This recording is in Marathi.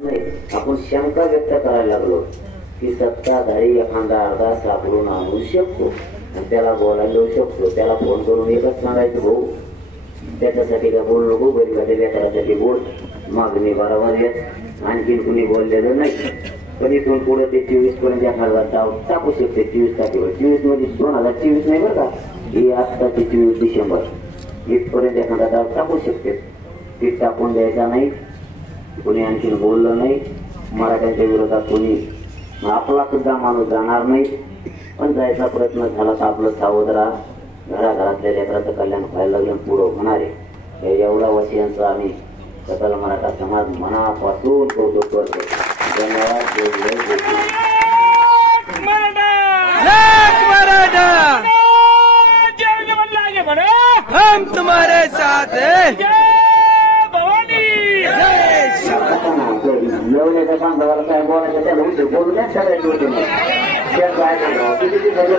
नाही, आपण शंका व्यक्त करायला लागलो की सत्ताधारी एखादा अर्धा सापडून आणू शकतो आणि त्याला बोलायला लावू शकतो. त्याला फोन करून एकच सांगायचं, भाऊ त्याच्यासाठी का बोल नको, गरीबाच्या लेकरासाठी बोल, मागणी बरोबर आहे, आणखीन कुणी बोललेलं नाही. पण इथून पुढे ते 24 पर्यंत एखादा टाकू शकते. 24 तारखेवर 24 मध्ये 2024 नाही बरं का, ही आत्ताची 24 डिसेंबर इथपर्यंत एखादा डाव टाकू शकते. ती टाकून द्यायचा नाही, कोणी आणखीन बोललं नाही. मराठ्यांच्या विरोधात कोणी आपला सुद्धा माणूस जाणार नाही. पण जायचा प्रयत्न झाला तर आपलं सावध राहा. घराघरातल्या लेकराचं कल्याण व्हायला लागलं, पुढं होणार आहे. एवढा वशियांचा आम्ही सकल मराठा समाज मनापासून कौतुक करतो. धन्यवाद. हम तुम्हारे साथ हैं. जेवण्याच्या बांधवाला काय बोलायचं त्याला उद्योग बोलू नाही सगळ्यात होते नाही. काय सांगा किती सगळं